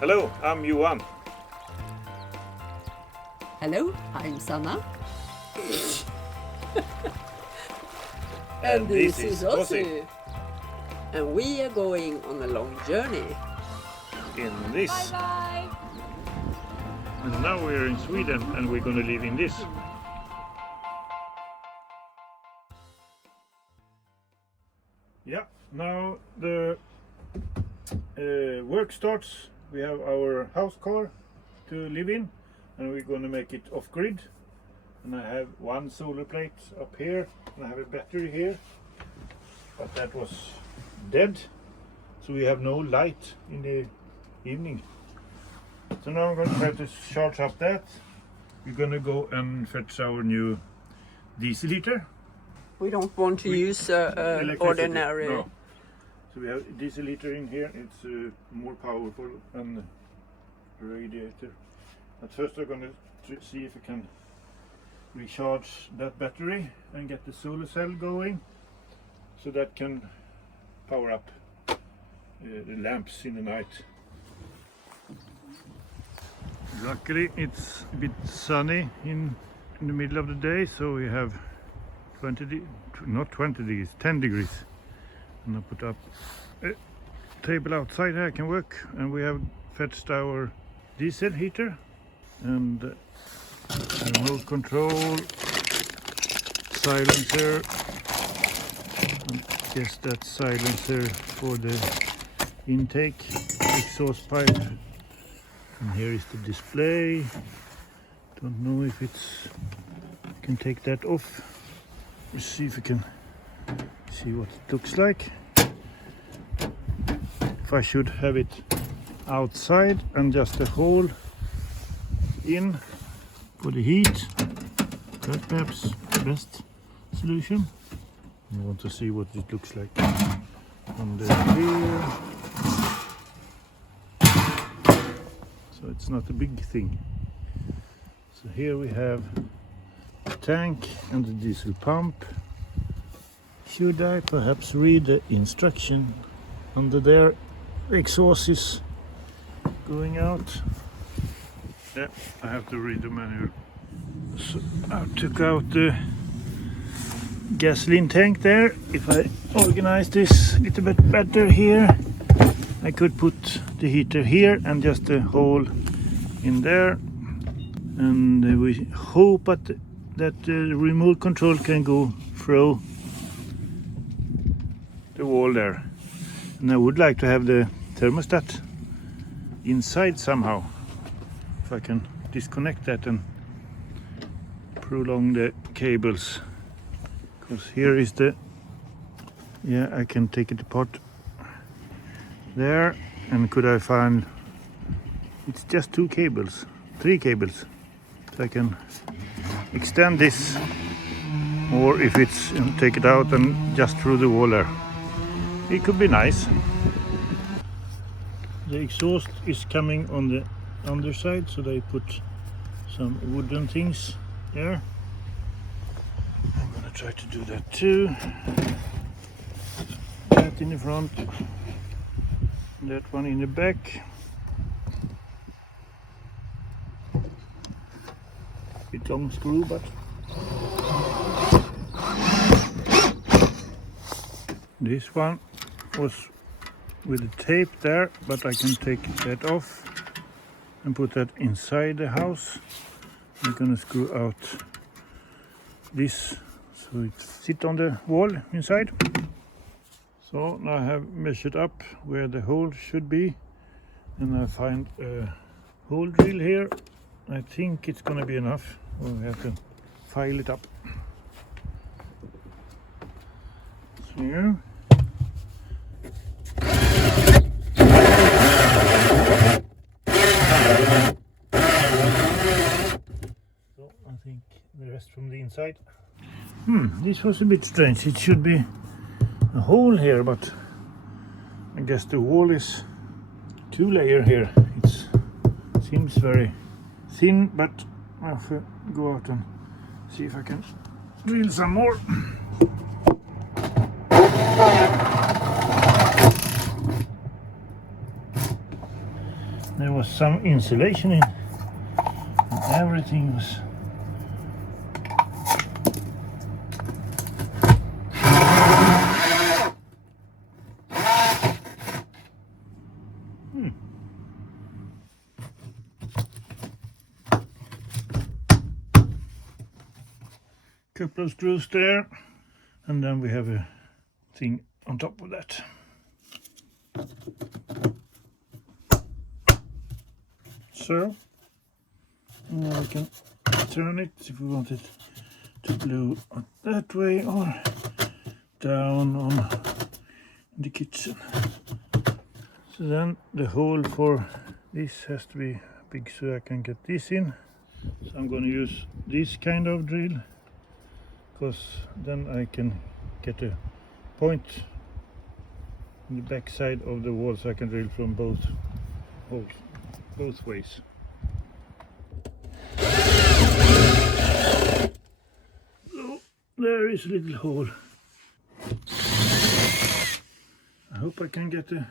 Hello, I'm Johan. Hello, I'm Sanna. And this is Ozzy. And we are going on a long journey. In this. Bye. And now we're in Sweden and we're going to live in this. Yeah, now the work starts. We have our house car to live in and we're going to make it off-grid. And I have one solar plate up here and I have a battery here. But that was dead, so we have no light in the evening. So now I'm going to try to charge up that. We're going to go and fetch our new diesel heater. We don't want to use ordinary. No. So we have a diesel heater in here. It's more powerful than the radiator. At first I'm going to see if we can recharge that battery and get the solar cell going, so that can power up the lamps in the night. Luckily it's a bit sunny in the middle of the day, so we have 10 degrees. And I put up a table outside here I can work, and we have fetched our diesel heater and remote control, silencer. Guess that's silencer for the intake exhaust pipe. And here is the display. Don't know if it's can take that off. Let's see if we can see what it looks like. If I should have it outside and just a hole in for the heat, that's perhaps the best solution. I want to see what it looks like on the here. So it's not a big thing. So here we have the tank and the diesel pump. Should I perhaps read the instruction under there? The exhaust is going out. Yeah, I have to read the manual. So I took out the gasoline tank there. If I organize this a little bit better here, I could put the heater here and just a hole in there, and we hope that the remote control can go through the wall there. And I would like to have the thermostat inside somehow, if I can disconnect that and prolong the cables. Because here is the, yeah, I can take it apart there. And could I find, it's just three cables, so I can extend this, or if it's take it out and just through the wall there, it could be nice. The exhaust is coming on the underside, so they put some wooden things there. I'm gonna try to do that too. That in the front, that one in the back. Bit long screw, but this one was with the tape there, but I can take that off and put that inside the house. I'm gonna screw out this so it sits on the wall inside. So now I have measured up where the hole should be, and I find a hole drill here. I think it's gonna be enough. We'll have to file it up. So here. So I think the rest from the inside. This was a bit strange. It should be a hole here, but I guess the wall is 2-layer here. It seems very thin, but I have to go out and see if I can drill some more. was some insulation in, and everything was. Couple of screws there, and then we have a thing on top of that. So now we can turn it if we want it to blow that way or down on the kitchen. So then the hole for this has to be big so I can get this in. So I'm going to use this kind of drill, because then I can get a point in the back side of the wall, so I can drill from both holes, both ways. So there is a little hole. I hope I can get the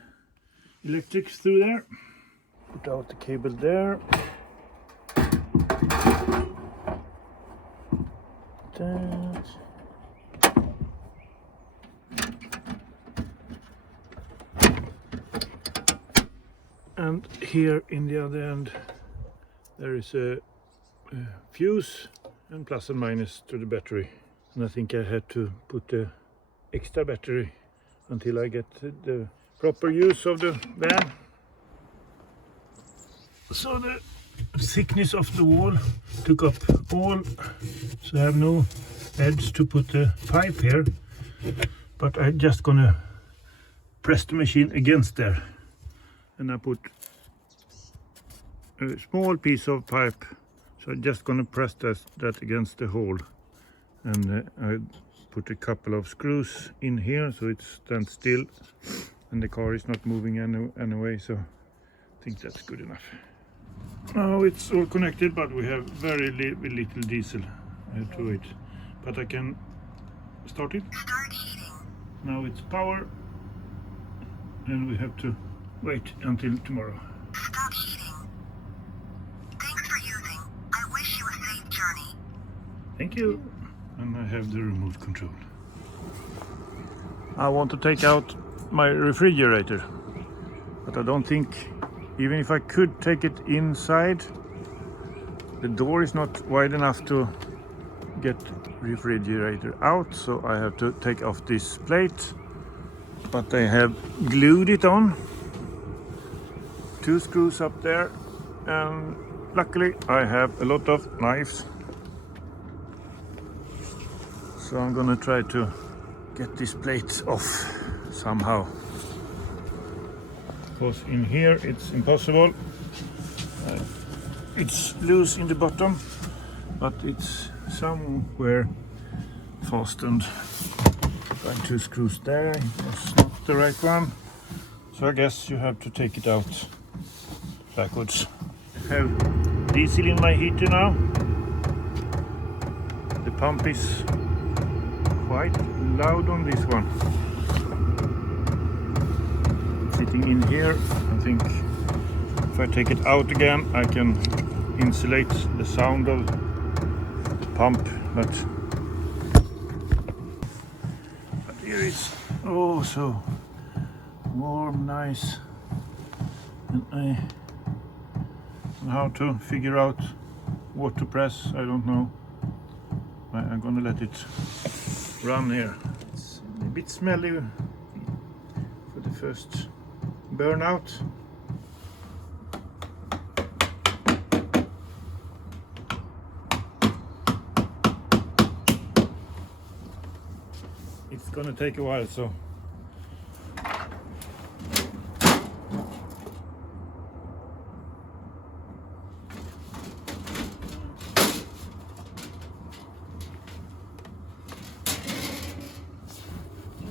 electrics through there. Put out the cable there. That. And here in the other end there is a fuse and plus and minus to the battery, and I think I had to put the extra battery until I get the proper use of the van. So the thickness of the wall took up all, so I have no edge to put the pipe here, but I'm just gonna press the machine against there, and I put a small piece of pipe, so I'm just gonna press that against the hole, and I put a couple of screws in here so it stands still and the car is not moving anyway, so I think that's good enough. Now it's all connected, but we have very little diesel to it, but I can start it. Now it's power, and we have to wait until tomorrow. Stop heating. Thanks for using. I wish you a safe journey. Thank you. And I have the remote control. I want to take out my refrigerator, but I don't think, even if I could take it inside, the door is not wide enough to get refrigerator out, so I have to take off this plate, but I have glued it on. 2 screws up there, and luckily I have a lot of knives, so I'm gonna try to get this plate off somehow, because in here it's impossible. It's loose in the bottom, but it's somewhere fastened by 2 screws there. It was not the right one, so I guess you have to take it out backwards. I have diesel in my heater now. The pump is quite loud on this one. Sitting in here, I think if I take it out again I can insulate the sound of the pump, but here it's oh so warm, nice, and I don't know how to figure out what to press. I don't know. I'm gonna let it run here. It's a bit smelly for the first burnout. It's gonna take a while, so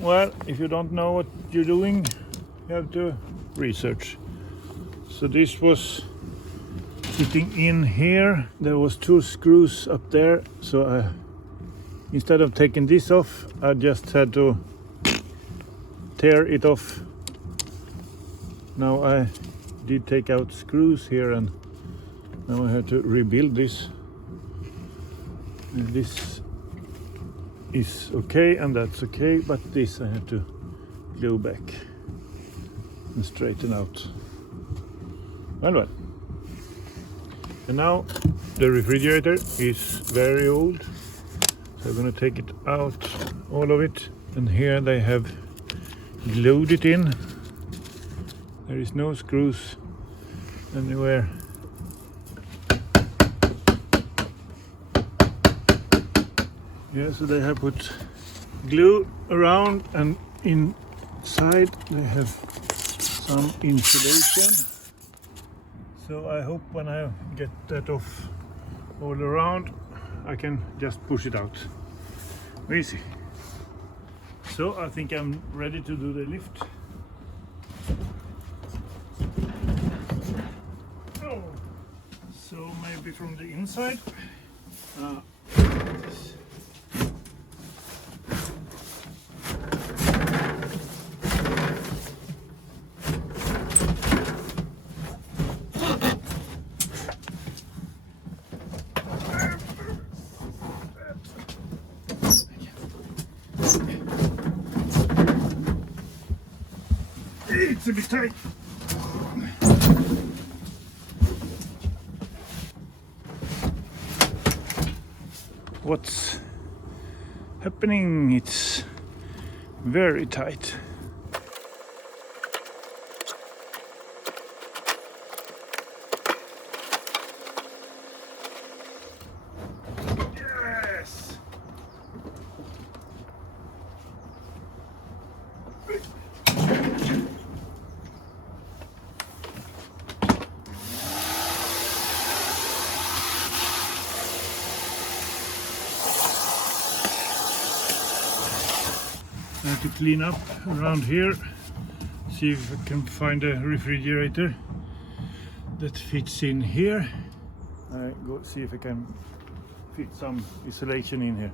well, if you don't know what you're doing, you have to research. So this was sitting in here. There was 2 screws up there, so instead of taking this off, I just had to tear it off. Now I did take out screws here, and now I have to rebuild this. And this is okay, and that's okay, but this I have to glue back and straighten out. Well. And now the refrigerator is very old, so I'm gonna take it out, all of it, and here they have glued it in. There is no screws anywhere. Yeah, so they have put glue around, and inside they have some insulation. So I hope when I get that off all around, I can just push it out. Easy. So I think I'm ready to do the lift. Oh. So maybe from the inside. It's a bit tight. What's happening? It's very tight. Yes. I have to clean up around here, see if I can find a refrigerator that fits in here. I go see if I can fit some insulation in here.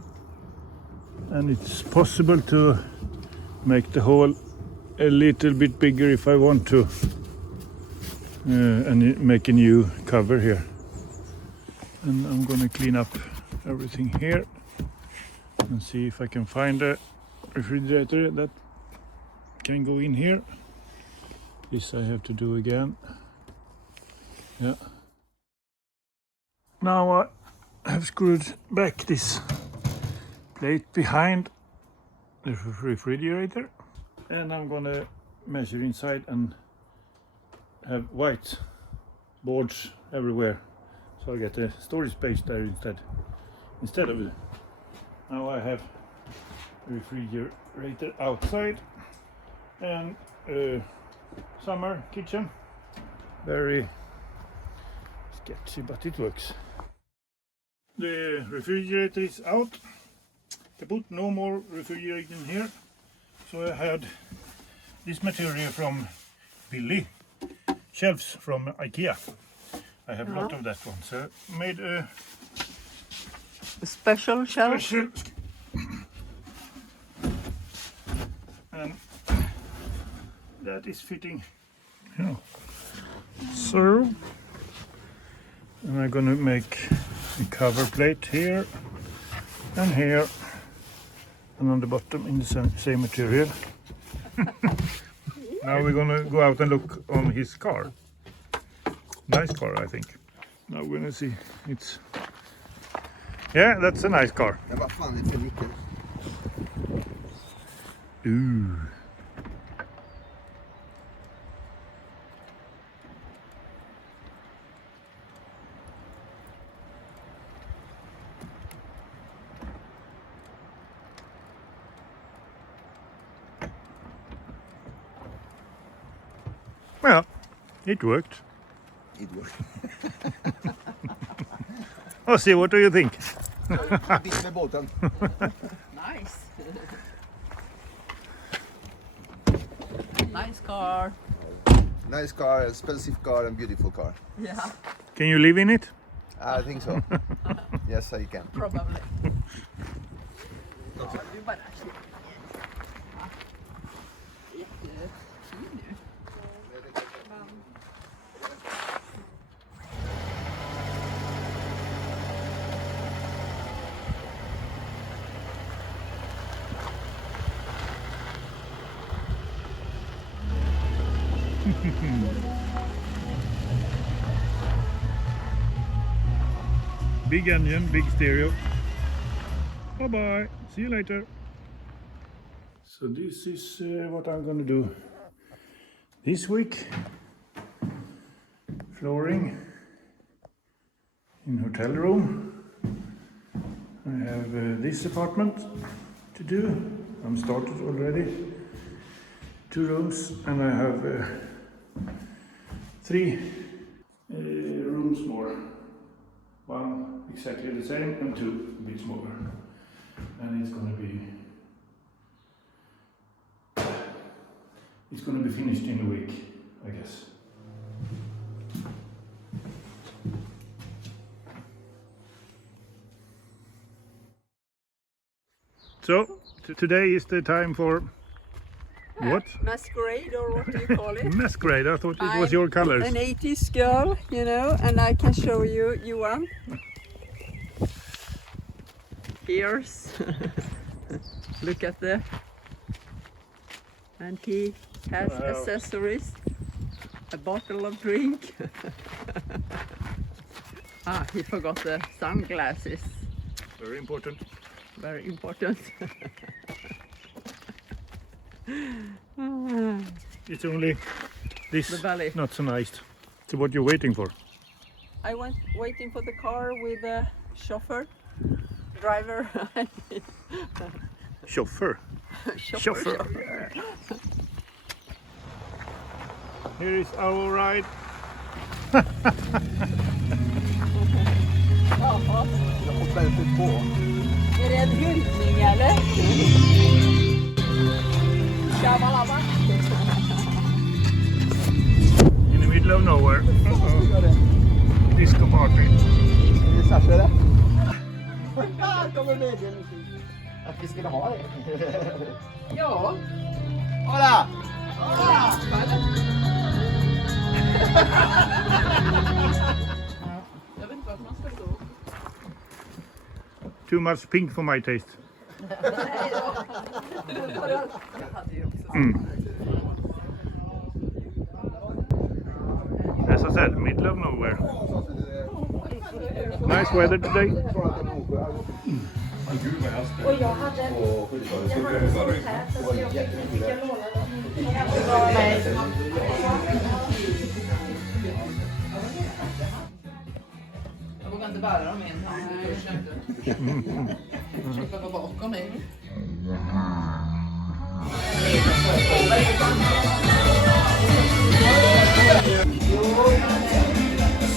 And it's possible to make the hole a little bit bigger if I want to, and make a new cover here. And I'm gonna clean up everything here and see if I can find a refrigerator that can go in here. This I have to do again. Yeah. Now I have screwed back this plate behind the refrigerator, and I'm gonna measure inside and have white boards everywhere, so I get a storage space there instead of it. Now I have refrigerator outside and summer kitchen. Very sketchy, but it works. The refrigerator is out. I put no more refrigerator in here, so I had this material from Billy, shelves from IKEA. I have a lot of that one, so I made a special shelf. And that is fitting. Yeah. So, and I'm gonna make a cover plate here and here, and on the bottom in the same material. Now we're gonna go out and look on his car. Nice car, I think. Now we're gonna see. It's, yeah, that's a nice car. Ja, vad fan är det för nyckel? Ooh. Well, it worked. It worked. Ozzy, what do you think? Bit med båten. Nice. Nice car. Nice car, expensive car and beautiful car. Yeah, Can you live in it? I think so. Yes, I can. probably. Ja, du bara shit. Jättefin nu. Big engine, big stereo. Bye bye. See you later. So this is what I'm gonna do this week. Flooring in hotel room. I have this apartment to do. I'm started already. 2 rooms, and I have 3 rooms more. 1 exactly the same and 2 a bit smaller. And it's gonna be finished in a week, I guess. So today is the time for what? Masquerade, or what do you call it? Masquerade. I thought it was I'm your colors. an 80s girl, you know, and I can show you one. Here's look at the, and he has accessories, a bottle of drink. He forgot the sunglasses. Very important. Very important. It's only this The valley. not so nice. So what you're waiting for? I went waiting for the car with the driver. Chauffeur. Chauffeur. Here is our ride. Jag får väldigt på. Är det en hyllning eller? In the middle of nowhere. Disco party. Är det Sasha eller? Kommer med det musik. Att vi skulle ha det. Ja. Hola! Jag vet inte vart man ska gå. Too much pink for my taste. As I said, middle of nowhere. Nice weather today. Och jag hade sånt här så jag fick låna dem. Jag vågar inte bära dem in. Jag försöker vara bakom mig.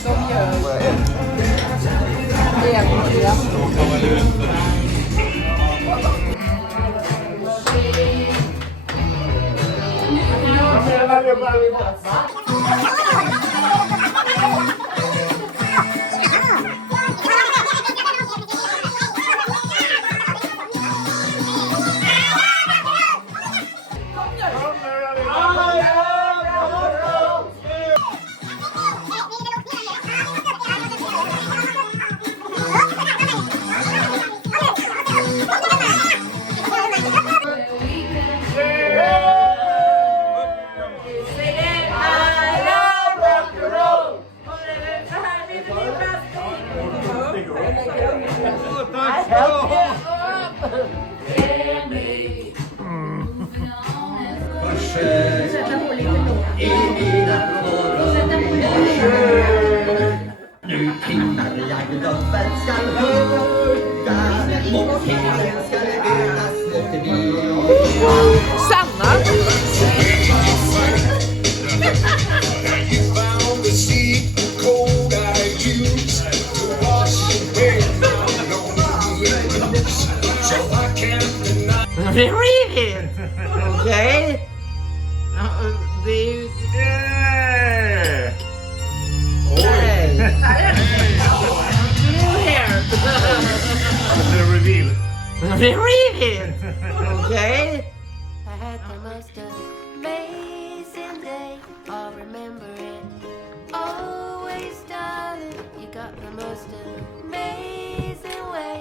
De gör egentligen. Nu pinnar jag doffen skall höga och himlen skall ödas mot det Sanna! Really? Okay. Det är ju... Yeah! Hey. New hair. The reveal. Really? Okay. I had the most amazing day. I'll remember it always, darling. You got the most amazing way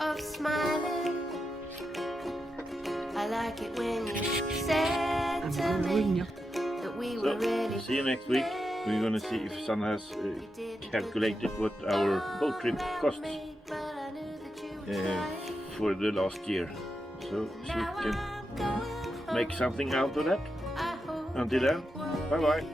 of smiling. I like it when you said to me that So, see you next week. We're gonna see if Sanna has calculated what our boat trip costs for the last year. So she can make something out of that. Until then, bye bye.